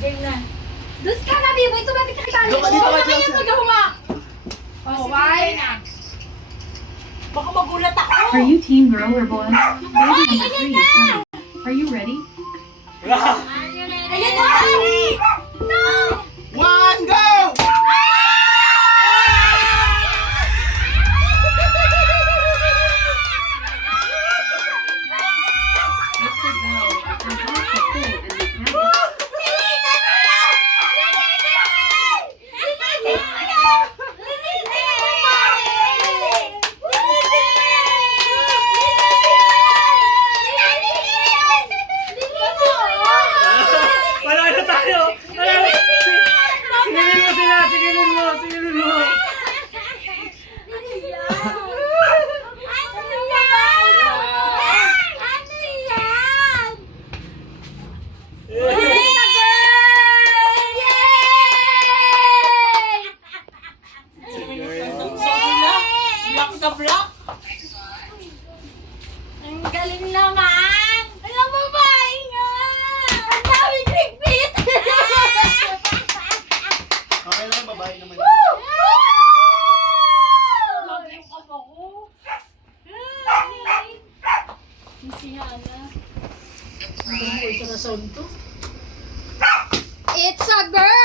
Game na. Doon ka na, Bibo. Ito ba pinakitali mo? Doon ka dito, Ano Chelsea. yung mag-huma? Oh, why? Baka magulat ako. Are you team girl or boy? Baby number 3 is coming. Are you ready? Ayan na! No! One, go! Wala na tayo! Wala na! Singilin mo sila! Singilin mo! Singilin mo! Block na block. Ang galing naman. Alam mo ba, nga. Ang daming clickbait. Okay lang, babae naman. Magaling ka ba ko? It's a girl!